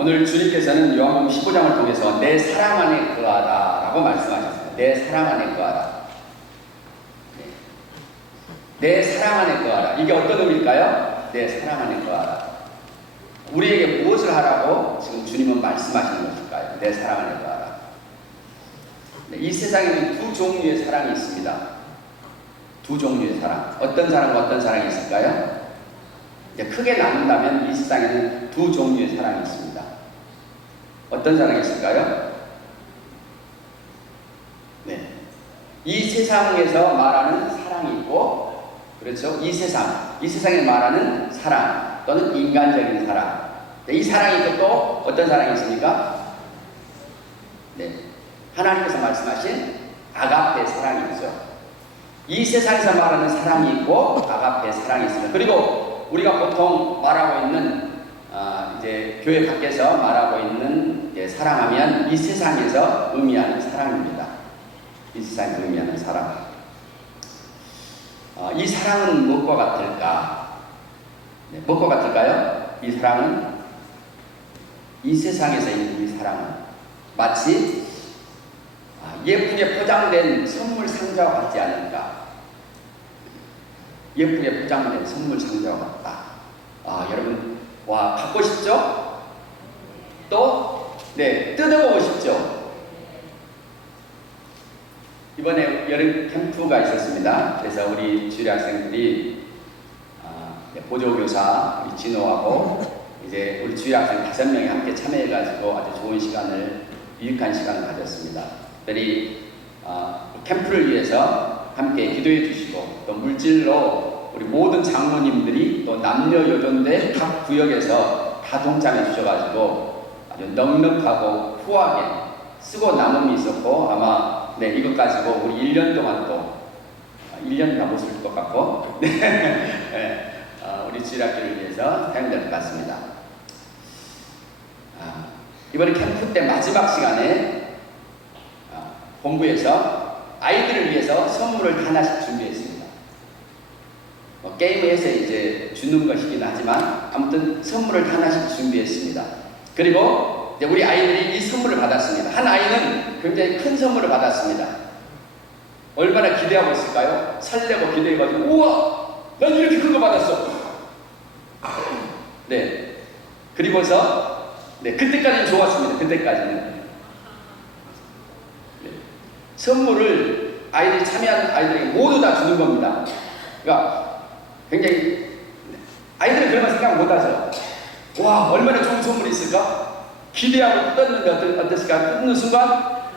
오늘 주님께서는 요한복음 15장을 통해서 내 사랑 안에 거하라 라고 말씀하셨습니다. 내 사랑 안에 거하라. 내 사랑 안에 거하라. 이게 어떤 의미일까요? 내 사랑 안에 거하라. 우리에게 무엇을 하라고 지금 주님은 말씀하시는 것일까요? 내 사랑 안에 거하라. 이 세상에는 두 종류의 사랑이 있습니다. 두 종류의 사랑. 어떤 사랑과 어떤 사랑이 있을까요? 크게 나눈다면 이 세상에는 두 종류의 사랑이 있습니다. 어떤 사랑이 있을까요? 네. 이 세상에서 말하는 사랑이 있고, 그렇죠? 이 세상에 말하는 사랑 또는 인간적인 사랑. 이 사랑이 있고 또 어떤 사랑이 있습니까? 네. 하나님께서 말씀하신 아가페 사랑이 있죠. 이 세상에서 말하는 사랑이 있고 아가페 사랑이 있습니다. 그리고 우리가 보통 말하고 있는 이제 교회 밖에서 말하고 있는 사랑하면 이 세상에서 의미하는 사랑입니다. 이 세상에서 의미하는 사랑. 이 사랑은 무엇과 같을까? 네, 무엇과 같을까요? 이 사랑은 이 세상에서 있는 이 사랑은 마치 예쁘게 포장된 선물 상자와 같지 않을까? 예쁘게 포장된 선물 상자와 같다. 여러분, 와, 갖고 싶죠? 또, 네, 뜯어보고 싶죠? 이번에 여름 캠프가 있었습니다. 그래서 우리 주일 학생들이 보조교사, 우리 진호하고 이제 우리 주일 학생 5명이 함께 참여해가지고 아주 좋은 시간을, 유익한 시간을 가졌습니다. 특별히 캠프를 위해서 함께 기도해 주시고 또 물질로 우리 모든 장로님들이 또 남녀 여존대 각 구역에서 다 동참해 주셔가지고 아주 넉넉하고 후하게 쓰고 남음이 있었고 아마 네 이것 가지고 우리 1년 동안 또 1년 남았을 것 같고 네, 우리 주일학교를 위해서 사용될 것 같습니다. 이번에 캠프 때 마지막 시간에 본부에서 아이들을 위해서 선물을 하나씩 준비했습니다. 게임에서 이제 주는 것이긴 하지만 아무튼 선물을 하나씩 준비했습니다. 그리고 이제 우리 아이들이 이 선물을 받았습니다. 한 아이는 굉장히 큰 선물을 받았습니다. 얼마나 기대하고 있을까요? 설레고 기대해가지고 우와! 난 이렇게 큰 거 받았어! 네. 그리고서 네, 그때까지는 좋았습니다. 그때까지는. 선물을 아이들이 참여하는 아이들에게 모두 다 주는 겁니다. 그러니까 굉장히 아이들은 그런 거 생각 못 하죠. 와, 얼마나 좋은 선물이 있을까? 기대하고 뜯었는데 어땠을까? 뜯는 순간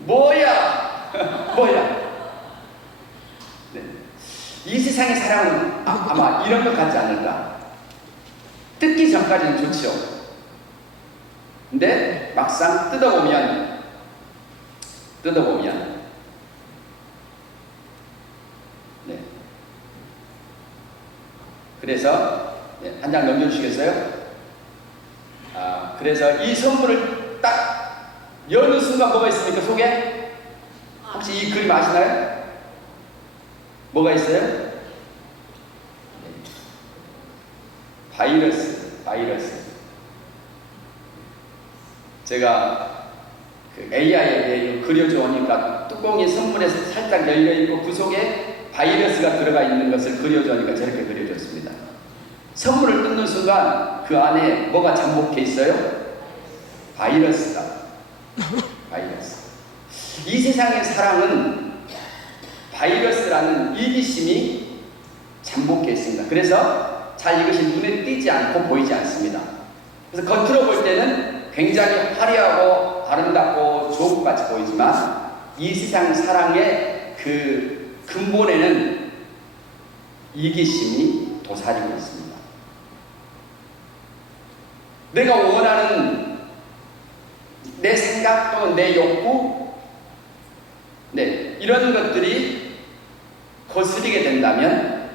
뭐야? 뭐야? 네. 이 세상의 사랑은 아마 이런 것 같지 않을까? 뜯기 전까지는 좋죠. 근데 막상 뜯어보면 네. 그래서 네, 한 장 넘겨주시겠어요? 그래서 이 선물을 딱 여는 순간 뭐가 있습니까? 속에? 혹시 이 그림 아시나요? 뭐가 있어요? 네. 바이러스. 제가 그 AI에 그려줘 오니까 뚜껑이 선물에서 살짝 열려있고 그 속에 바이러스가 들어가 있는 것을 그려줘 오니까 저렇게 그려줬습니다. 선물을 뜯는 순간 그 안에 뭐가 잠복해 있어요? 바이러스다. 바이러스. 이 세상의 사랑은 바이러스라는 이기심이 잠복해 있습니다. 그래서 잘 이것이 눈에 띄지 않고 보이지 않습니다. 그래서 겉으로 볼 때는 굉장히 화려하고 아름답고 좋은 것 같이 보이지만 이 세상 사랑의 그 근본에는 이기심이 도사리고 있습니다. 내가 원하는 내 생각 또는 내 욕구, 네, 이런 것들이 거스리게 된다면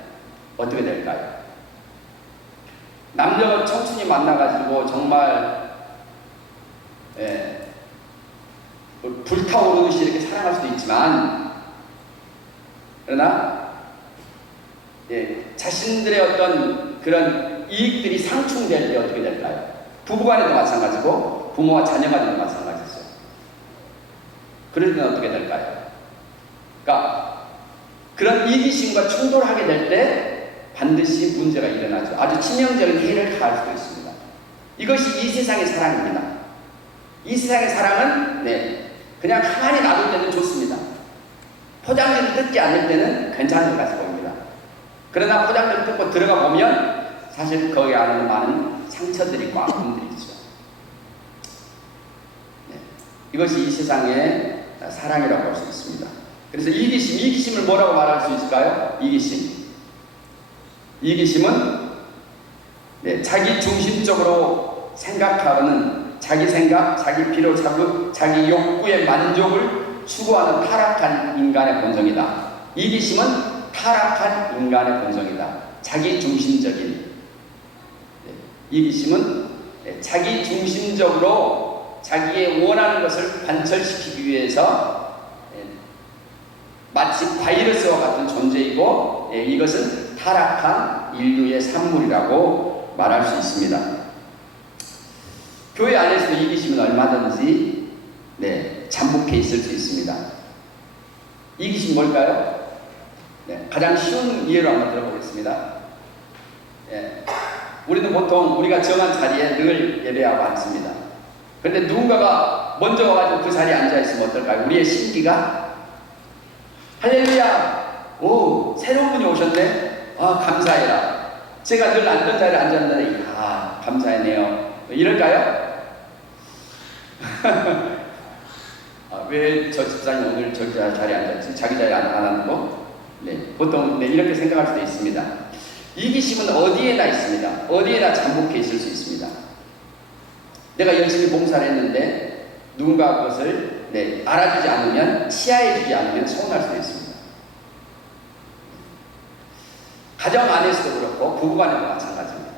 어떻게 될까요? 남녀 청춘이 만나가지고 정말 불타오르듯이 이렇게 사랑할 수도 있지만 그러나 자신들의 어떤 그런 이익들이 상충될 때 어떻게 될까요? 부부간에도 마찬가지고 부모와 자녀간에도 마찬가지죠. 그럴 때는 어떻게 될까요? 그러니까 그런 이기심과 충돌하게 될 때 반드시 문제가 일어나죠. 아주 치명적인 해를 가할 수도 있습니다. 이것이 이 세상의 사랑입니다. 이 세상의 사랑은 그냥 가만히 놔둘 때는 좋습니다. 포장지를 뜯지 않을 때는 괜찮은 것 같아 보입니다. 그러나 포장지를 뜯고 들어가 보면 사실 거기 안에는 많은 상처들이 꽉 묻어 있죠. 이것이 이 세상의 사랑이라고 할 수 있습니다. 그래서 이기심을 뭐라고 말할 수 있을까요? 이기심은 자기 중심적으로 생각하는 자기 생각, 자기 필요, 자기 욕구의 만족을 추구하는 타락한 인간의 본성이다. 이기심은 타락한 인간의 본성이다. 자기 중심적인 이기심은 자기 중심적으로 자기의 원하는 것을 관철시키기 위해서 마치 바이러스와 같은 존재이고 이것은 타락한 인류의 산물이라고 말할 수 있습니다. 교회 안에서도 이기심은 얼마든지 잠복해 있을 수 있습니다. 이기심 뭘까요? 가장 쉬운 예로 한번 들어보겠습니다. 우리는 보통 우리가 정한 자리에 늘 예배하고 앉습니다. 그런데 누군가가 먼저 와가지고 그 자리에 앉아있으면 어떨까요? 우리의 심기가 할렐루야! 오, 새로운 분이 오셨네? 아, 감사해라. 제가 늘 앉던 자리에 앉았는데, 이야, 감사하네요. 이럴까요? 왜 저 집사님 오늘 저 자리에 앉았지? 자기 자리에 안 앉고? 보통 이렇게 생각할 수도 있습니다. 이기심은 어디에나 있습니다. 어디에나 잠복해 있을 수 있습니다. 내가 열심히 봉사를 했는데 누군가 그것을 알아주지 않으면, 치하해주지 않으면 서운할 수도 있습니다. 가정 안에서도 그렇고 부부간에도 마찬가지입니다.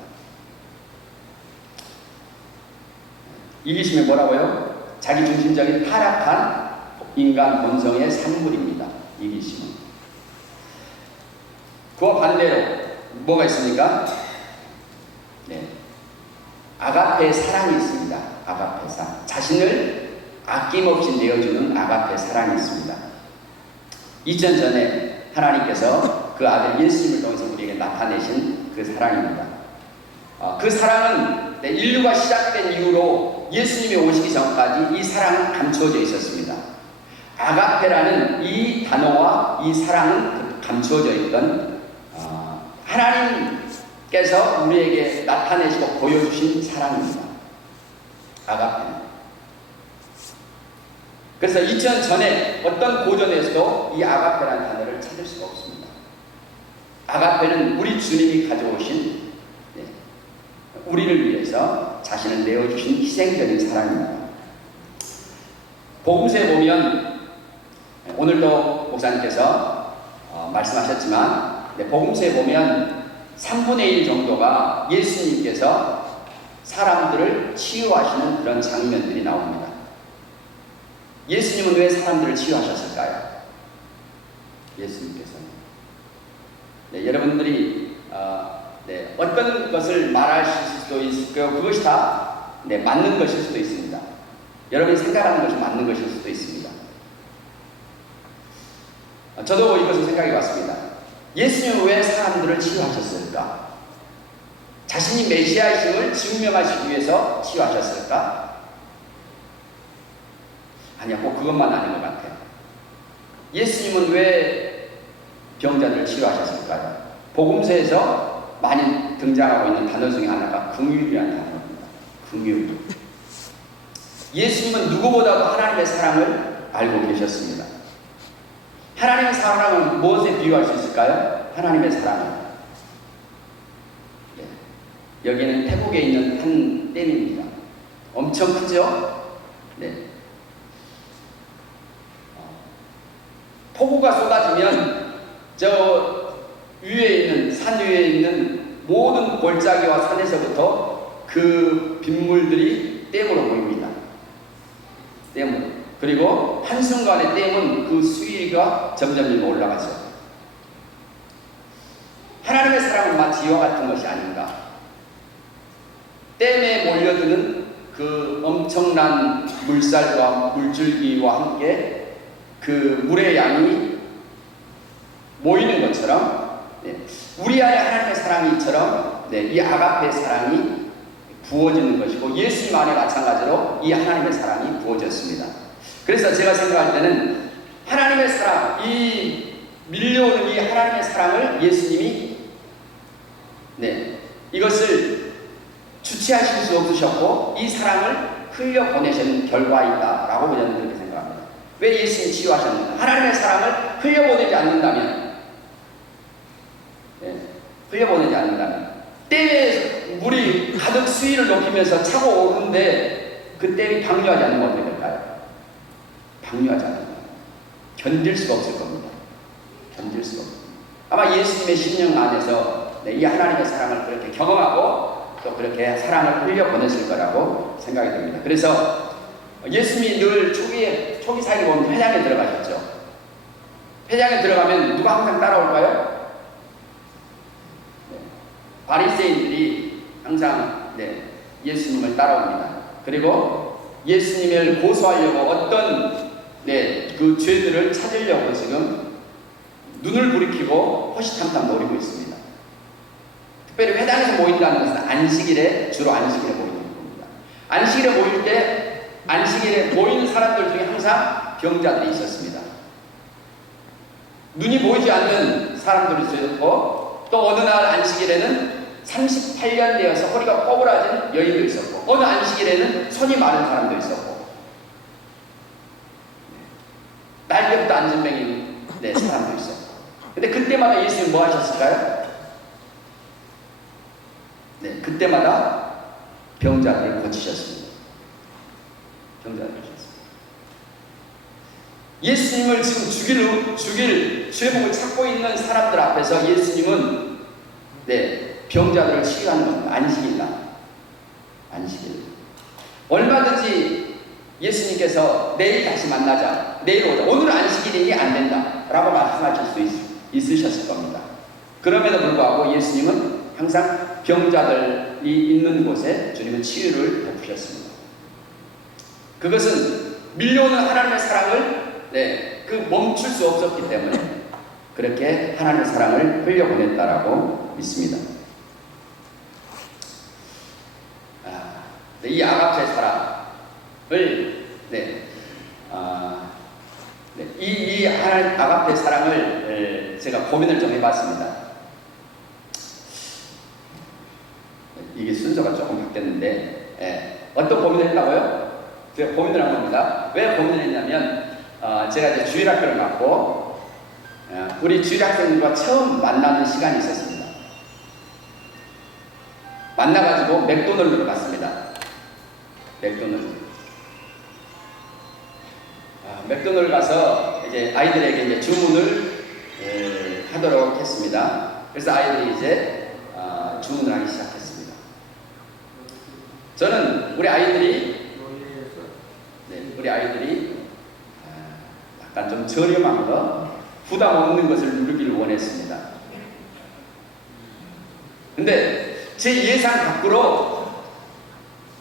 이기심이 뭐라고요? 자기중심적인 타락한 인간 본성의 산물입니다. 이기심은. 그와 반대로 뭐가 있습니까? 아가페의 사랑이 있습니다. 아가페 사랑. 자신을 아낌없이 내어주는 아가페 사랑이 있습니다. 2000년 전에 하나님께서 그 아들 예수님을 통해서 우리에게 나타내신 그 사랑입니다. 그 사랑은 인류가 시작된 이후로 예수님이 오시기 전까지 이 사랑은 감추어져 있었습니다. 아가페라는 이 단어와 이 사랑은 감추어져 있던 하나님께서 우리에게 나타내시고 보여주신 사랑입니다. 아가페는. 그래서 2000년 전에 어떤 고전에서도 이 아가페라는 단어를 찾을 수가 없습니다. 아가페는 우리 주님이 가져오신 우리를 위해서 자신을 내어주신 희생적인 사랑입니다. 복음서에 보면 오늘도 목사님께서 말씀하셨지만 복음서에 보면 3분의 1 정도가 예수님께서 사람들을 치유하시는 그런 장면들이 나옵니다. 예수님은 왜 사람들을 치유하셨을까요? 예수님께서는 여러분들이 어떤 것을 말하실 수도 있고요. 그것이 다 맞는 것일 수도 있습니다. 여러분이 생각하는 것이 맞는 것일 수도 있습니다. 저도 이것을 생각해 봤습니다. 예수님은 왜 사람들을 치유하셨을까? 자신이 메시아이심을 증명하시기 위해서 치유하셨을까? 아니야, 꼭 그것만 아닌 것 같아요. 예수님은 왜 병자들을 치유하셨을까요? 복음서에서 많이 등장하고 있는 단어 중에 하나가 긍휼이라는 단어입니다. 긍휼. 예수님은 누구보다도 하나님의 사랑을 알고 계셨습니다. 하나님의 사랑은 무엇에 비유할 수 있을까요? 하나님의 사랑은 여기는 태국에 있는 한 댐입니다. 엄청 크죠? 폭우가 쏟아지면 저 위에 있는 산 위에 있는 모든 골짜기와 산에서부터 그 빗물들이 댐으로 보입니다. 댐으로. 그리고 한순간에 댐은 그 수위가 점점 올라가죠. 하나님의 사랑은 마치 이와 같은 것이 아닌가. 댐에 몰려드는 그 엄청난 물살과 물줄기와 함께 그 물의 양이 모이는 것처럼 우리 안에 하나님의 사랑이처럼 이 아가페의 사랑이 부어지는 것이고 예수님 안에 마찬가지로 이 하나님의 사랑이 부어졌습니다. 그래서 제가 생각할 때는 하나님의 사랑, 이 밀려오는 이 하나님의 사랑을 예수님이 이것을 주체하실 수 없으셨고 이 사랑을 흘려보내신 결과이다라고 저는 그렇게 생각합니다. 왜 예수님이 치유하셨는가? 하나님의 사랑을 흘려보내지 않는다면 댐에 물이 가득 수위를 높이면서 차고 오는데 그 댐이 방류하지 않으면 어떻게 될까요? 방류하지 않으면 견딜 수가 없을 겁니다. 견딜 수가 없습니다. 아마 예수님의 심령 안에서 이 하나님의 사랑을 그렇게 경험하고 또 그렇게 사랑을 흘려보냈을 거라고 생각이 됩니다. 그래서 예수님이 늘 초기 사역에 보면 회당에 들어가셨죠. 회당에 들어가면 누가 항상 따라올까요? 바리새인들이 항상 예수님을 따라옵니다. 그리고 예수님을 고소하려고 어떤 그 죄들을 찾으려고 지금 눈을 부리키고 호시탐탐 노리고 있습니다. 특별히 회당에서 모인다는 것은 안식일에 주로 안식일에 모이는 겁니다. 안식일에 모일 때 안식일에 모이는 사람들 중에 항상 병자들이 있었습니다. 눈이 보이지 않는 사람들이 있었고 또 어느 날 안식일에는 38년 되어서 허리가 꼬부라진 여인도 있었고 어느 안식일에는 손이 마른 사람도 있었고 날개부터 안진뱅인 사람도 있었고 근데 그때마다 예수님이 뭐 하셨을까요? 그때마다 병자들을 고치셨습니다. 병자들을 고치셨습니다. 예수님을 지금 죽일 죄복을 찾고 있는 사람들 앞에서 예수님은 병자들을 치유하는 겁니다. 안식일날. 안식일. 얼마든지 예수님께서 내일 다시 만나자. 내일 오자. 오늘은 안식일이니 안 된다. 라고 말씀하실 수 있으셨을 겁니다. 그럼에도 불구하고 예수님은 항상 병자들이 있는 곳에 주님은 치유를 베푸셨습니다. 그것은 밀려오는 하나님의 사랑을 멈출 수 없었기 때문에 그렇게 하나님의 사랑을 흘려보냈다라고 믿습니다. 이 아가페 사랑을 이 아가페 사랑을 제가 고민을 좀 해봤습니다. 이게 순서가 조금 바뀌었는데 어떤 고민을 했다고요? 제가 고민을 한 겁니다. 왜 고민을 했냐면 제가 이제 주일학교를 맡고 우리 주일학생들과 처음 만나는 시간이 있었습니다. 만나가지고 맥도날드를 갔습니다. 맥도날드 가서 이제 아이들에게 이제 주문을 하도록 했습니다. 그래서 아이들이 이제 주문을 하기 시작했습니다. 저는 우리 아이들이 약간 좀 저렴한 거, 부담 없는 것을 누리기를 원했습니다. 근데 제 예상 밖으로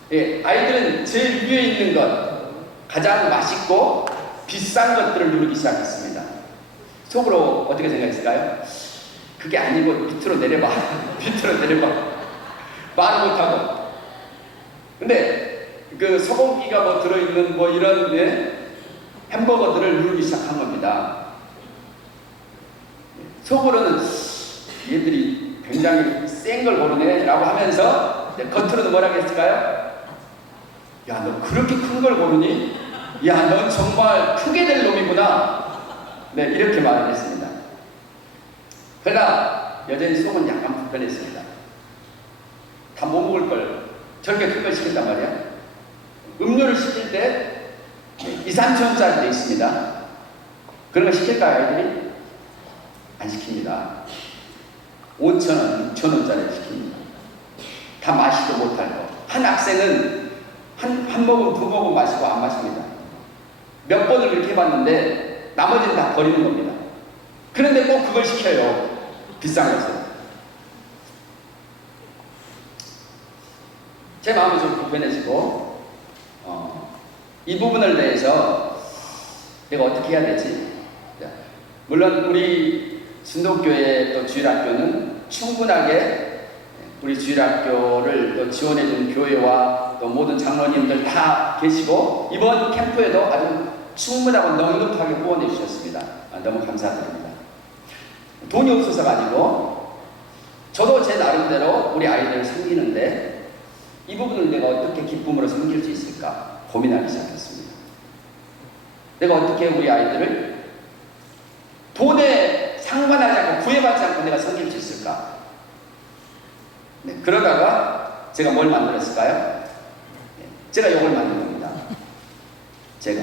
아이들은 제일 위에 있는 것, 가장 맛있고 비싼 것들을 누르기 시작했습니다. 속으로 어떻게 생각했을까요? 그게 아니고 밑으로 내려봐. 밑으로 내려봐. 말 못하고. 근데 그 소고기가 뭐 들어있는 뭐 이런 햄버거들을 누르기 시작한 겁니다. 속으로는 얘들이 굉장히 센 걸 고르네 라고 하면서 겉으로는 뭐라고 했을까요? 야, 너 그렇게 큰 걸 고르니? 야, 넌 정말 크게 될 놈이구나. 이렇게 말을 했습니다. 그러나 여전히 속은 약간 불편했습니다. 다 못 먹을 걸 저렇게 큰 걸 시킨단 말이야. 음료를 시킬 때 2, 3천원짜리도 있습니다. 그런 거 시킬까요, 아이들이? 안 시킵니다. 5천원, 6천원짜리 시킵니다. 다 마시도 못할 거. 한 학생은 한 모금, 두 모금 마시고 안 마십니다. 몇 번을 그렇게 해봤는데 나머지는 다 버리는 겁니다. 그런데 꼭 그걸 시켜요. 비싼 것을. 제 마음이 좀 불편해지고 이 부분을 대해서 내가 어떻게 해야 되지? 물론 우리 순독교회 또 주일학교는 충분하게 우리 주일학교를 또 지원해준 교회와 또 모든 장로님들 다 계시고 이번 캠프에도 아주 충분하고 넉넉하게 후원해 주셨습니다. 너무 감사드립니다. 돈이 없어서가 아니고 저도 제 나름대로 우리 아이들을 섬기는데 이 부분을 내가 어떻게 기쁨으로 섬길 수 있을까 고민하기 시작했습니다. 내가 어떻게 우리 아이들을 돈에 상관하지 않고 구애받지 않고 내가 섬길 수 있을까? 네, 그러다가 제가 뭘 만들었을까요? 네, 제가 이걸 만든 겁니다. 제가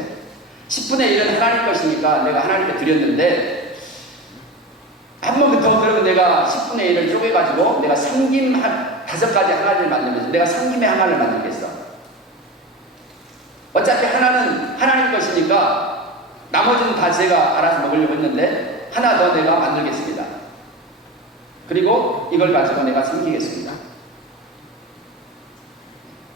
10분의 1은 하나님 것이니까 내가 하나님께 드렸는데 한 번 더 그러면 내가 10분의 1을 쪼개가지고 내가 섬김 한 5가지 항아리를 만들면서 내가 섬김의 항아리를 만들겠어. 어차피 하나는 하나님 것이니까 나머지는 다 제가 알아서 먹으려고 했는데 하나 더 내가 만들겠습니다. 그리고 이걸 가지고 내가 섬기겠습니다.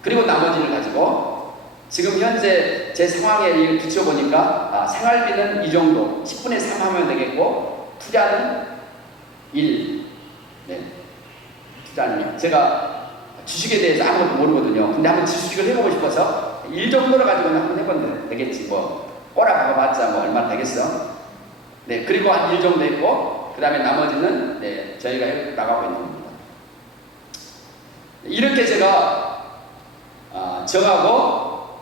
그리고 나머지를 가지고 지금 현재 제 상황에 비춰보니까 생활비는 이 정도 10분의 3 하면 되겠고 투자는 1. 네. 투자는 1. 제가 주식에 대해서 아무것도 모르거든요. 근데 한번 주식을 해보고 싶어서 1 정도로 가지고는 한번 해보면 되겠지. 뭐 꼬라 박아봤자 뭐 얼마 되겠어. 네. 그리고 한 1 정도 했고 그 다음에 나머지는 네, 저희가 나가고 있는 겁니다. 이렇게 제가 정하고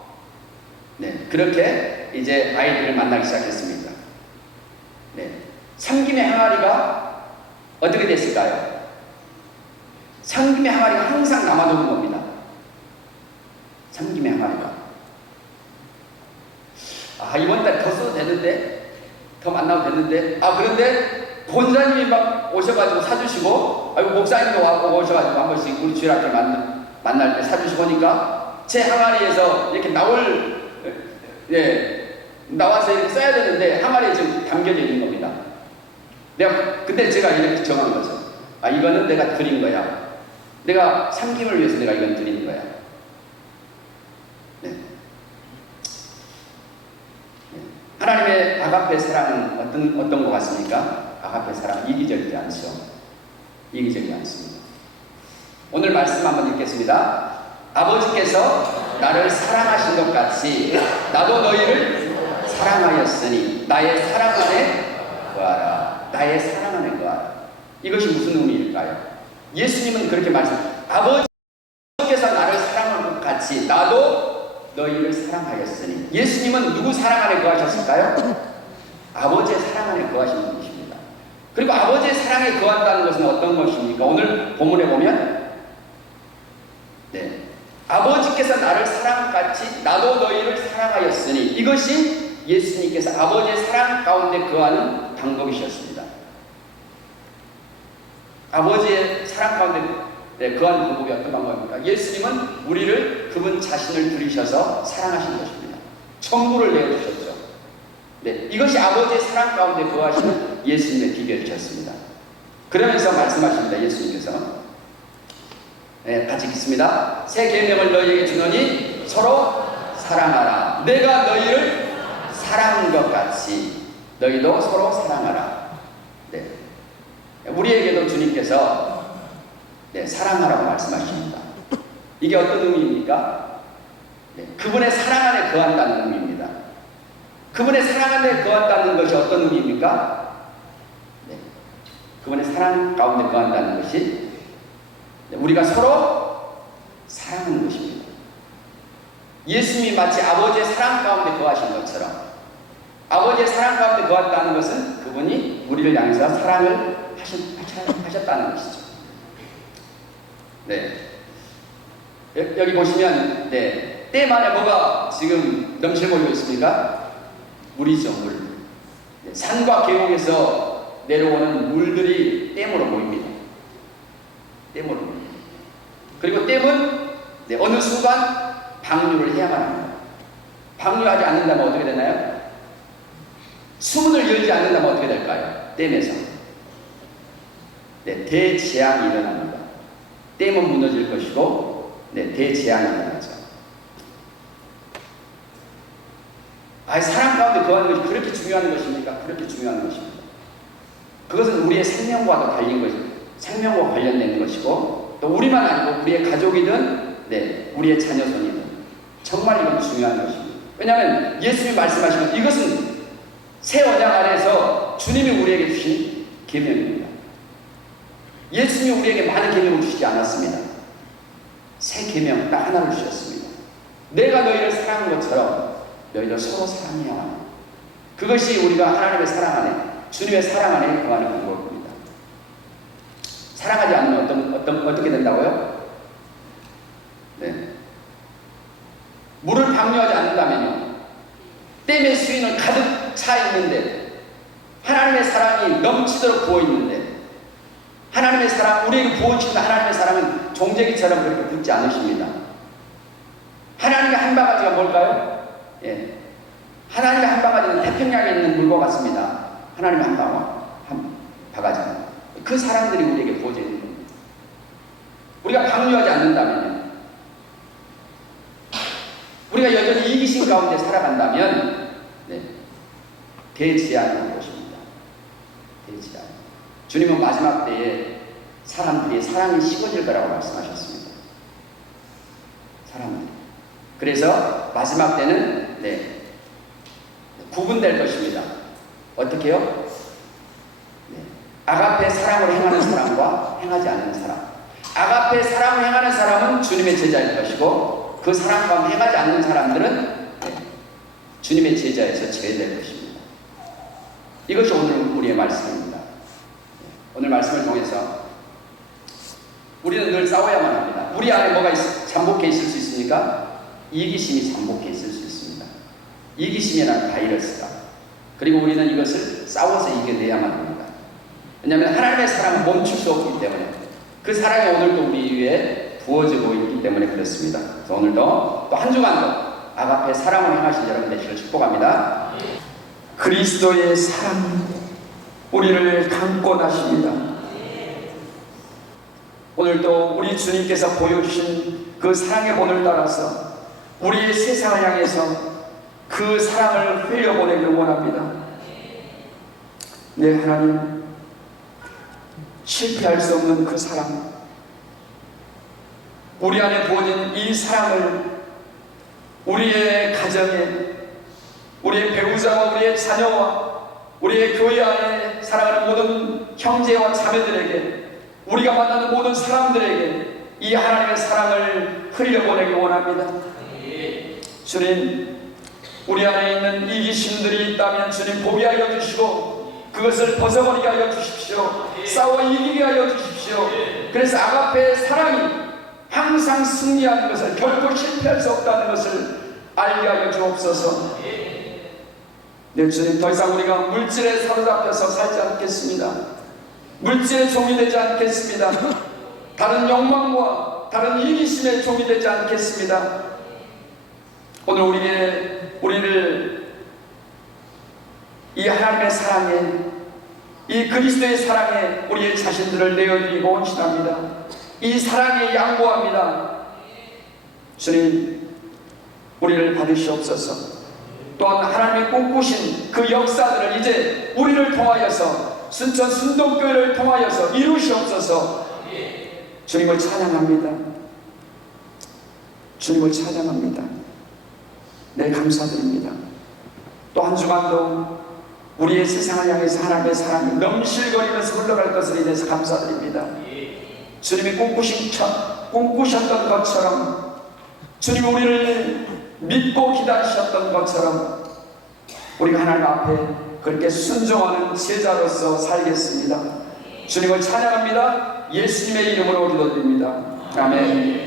네, 그렇게 이제 아이들을 만나기 시작했습니다. 네, 섬김의 항아리가 어떻게 됐을까요? 섬김의 항아리가 항상 남아도는 겁니다. 섬김의 항아리가 이번 달 더 써도 되는데 더 만나도 되는데 그런데 본사님이 막 오셔가지고 사주시고 목사님도 와고 오셔가지고 한 번씩 우리 주일학교 만날 때 사주시고 하니까 제 항아리에서 이렇게 나와서 이렇게 써야 되는데 항아리에 지금 담겨져 있는 겁니다. 근데 제가 이렇게 정한 거죠. 이거는 내가 드린 거야. 내가 섬김을 위해서 내가 이건 드리는 거야. 네. 하나님의 아가페 사랑은 어떤 것 같습니까? 아가페 사랑은 이기적이지 않죠. 이기적이지 않습니다. 오늘 말씀 한번 읽겠습니다. 아버지께서 나를 사랑하신 것 같이 나도 너희를 사랑하였으니 나의 사랑 안에 거하라. 나의 사랑 안에 거하라. 이것이 무슨 의미일까요? 예수님은 그렇게 말씀하셨습니다. 아버지께서 나를 사랑한 것 같이 나도 너희를 사랑하였으니. 예수님은 누구 사랑 안에 거하셨을까요? 아버지의 사랑 안에 거하시는 분이십니다. 그리고 아버지의 사랑에 거한다는 것은 어떤 것입니까? 오늘 본문에 보면 아버지께서 나를 사랑같이 나도 너희를 사랑하였으니 이것이 예수님께서 아버지의 사랑 가운데 거하는 방법이셨습니다. 아버지의 사랑 가운데 거하는 방법이 어떤 방법입니까? 예수님은 우리를 그분 자신을 들이셔서 사랑하신 것입니다. 천국을 내어주셨죠. 네, 이것이 아버지의 사랑 가운데 거하시는 예수님의 비결이셨습니다. 그러면서 말씀하십니다. 예수님께서 네, 같이 읽습니다. 새 계명을 너희에게 주노니 서로 사랑하라. 내가 너희를 사랑한 것 같이 너희도 서로 사랑하라. 네, 우리에게도 주님께서 사랑하라고 말씀하십니다. 이게 어떤 의미입니까? 그분의 사랑 안에 거한다는 의미입니다. 그분의 사랑 안에 거한다는 것이 어떤 의미입니까? 그분의 사랑 가운데 거한다는 것이 우리가 서로 사랑하는 것입니다. 예수님이 마치 아버지의 사랑 가운데 거하신 것처럼 아버지의 사랑 가운데 거했다는 것은 그분이 우리를 향해서 사랑을 하셨다는 것이죠. 네. 여기 보시면 댐 안에 뭐가 지금 넘쳐보이고 있습니까? 물이죠, 물. 산과 계곡에서 내려오는 물들이 댐으로 모입니다. 댐으로 모입니다. 그리고 댐은 어느 순간 방류를 해야만 합니다. 방류하지 않는다면 어떻게 되나요? 수문을 열지 않는다면 어떻게 될까요? 댐에서 대재앙이 일어납니다. 댐은 무너질 것이고 네, 대재앙이라는 거죠. 사랑 가운데 거하는 것이 그렇게 중요한 것입니까? 그렇게 중요한 것입니다. 그것은 우리의 생명과도 달린 것이고, 생명과 관련된 것이고, 또 우리만 아니고 우리의 가족이든, 네, 우리의 자녀손이든, 정말 이건 중요한 것입니다. 왜냐하면 예수님이 말씀하시면 이것은 새 언약 안에서 주님이 우리에게 주신 계명입니다. 예수님이 우리에게 많은 계명을 주시지 않았습니다. 새 계명 딱 하나를 주셨습니다. 내가 너희를 사랑한 것처럼 너희도 서로 사랑해야 하는, 그것이 우리가 하나님의 사랑 안에, 주님의 사랑 안에 거하는 방법입니다. 사랑하지 않으면 어떻게 된다고요? 네. 물을 방류하지 않는다면요, 댐의 수위는 가득 차 있는데, 하나님의 사랑이 넘치도록 부어 있는데, 하나님의 사랑, 우리에게 부어주신 하나님의 사랑은 종재기처럼 그렇게 붙지 않으십니다. 하나님의 한 바가지가 뭘까요? 예. 하나님의 한 바가지는 태평양에 있는 물과 같습니다. 하나님의 한 바가지. 그 사랑들이 우리에게 부어져 있는 겁니다. 우리가 방류하지 않는다면요, 우리가 여전히 이기심 가운데 살아간다면, 네, 대지하는 것입니다. 대지하. 주님은 마지막 때에 사람들이 사랑이 식어질 거라고 말씀하셨습니다. 사람들이. 그래서 마지막 때는, 네, 구분될 것입니다. 어떻게요? 네, 아가페 사랑으로 행하는 사람과 행하지 않는 사람. 아가페 사랑을 행하는 사람은 주님의 제자일 것이고, 그 사랑 가운데 행하지 않는 사람들은, 네, 주님의 제자에서 제외될 것입니다. 이것이 오늘 우리의 말씀입니다. 오늘 말씀을 통해서 우리는 늘 싸워야만 합니다. 우리 안에 뭐가 잠복해 있을 수 있습니까? 이기심이 잠복해 있을 수 있습니다. 이기심이라는 바이러스가. 그리고 우리는 이것을 싸워서 이겨내야만 합니다. 왜냐하면 하나님의 사랑은 멈출 수 없기 때문에, 그 사랑이 오늘도 우리 위에 부어지고 있기 때문에 그렇습니다. 그래서 오늘도 또 한 주간도 아가페 사랑을 행하신 여러분 되시길 축복합니다. 그리스도의 사랑이 우리를 감고 나십니다. 오늘도 우리 주님께서 보여주신 그 사랑의 본을 따라서 우리의 세상을 향해서 그 사랑을 흘려보내기를 원합니다. 네, 하나님, 실패할 수 없는 그 사랑, 우리 안에 부어진 이 사랑을 우리의 가정에, 우리의 배우자와 우리의 자녀와 우리의 교회 안에 사랑하는 모든 형제와 자매들에게, 우리가 만나는 모든 사람들에게 이 하나님의 사랑을 흘려보내기 원합니다. 주님, 우리 안에 있는 이기심들이 있다면 주님 보게 하여 주시고, 그것을 벗어버리게 하여 주십시오. 싸워 이기게 하여 주십시오. 그래서 아가페의 사랑이 항상 승리하는 것을, 결코 실패할 수 없다는 것을 알게 하여 주옵소서. 네, 주님, 더 이상 우리가 물질에 사로잡혀서 살지 않겠습니다. 물질의 종이 되지 않겠습니다. 다른 욕망과 다른 이기심의 종이 되지 않겠습니다. 오늘 우리를 이 하나님의 사랑에, 이 그리스도의 사랑에 우리의 자신들을 내어드리고 원신합니다. 이 사랑에 양보합니다. 주님, 우리를 받으시옵소서. 또한 하나님의 꿈꾸신 그 역사들을 이제 우리를 통하여서, 순천 순동교회를 통하여서 이루시옵소서. 주님을 찬양합니다. 주님을 찬양합니다. 네, 감사드립니다. 또 한 주간도 우리의 세상을 향해서 하나님의 사랑이 넘실거리면서 흘러갈 것을 인해서 감사드립니다. 주님이 꿈꾸셨던 것처럼, 주님 우리를 믿고 기다리셨던 것처럼 우리가 하나님 앞에 그렇게 순종하는 제자로서 살겠습니다. 주님을 찬양합니다. 예수님의 이름으로 기도드립니다. 아멘.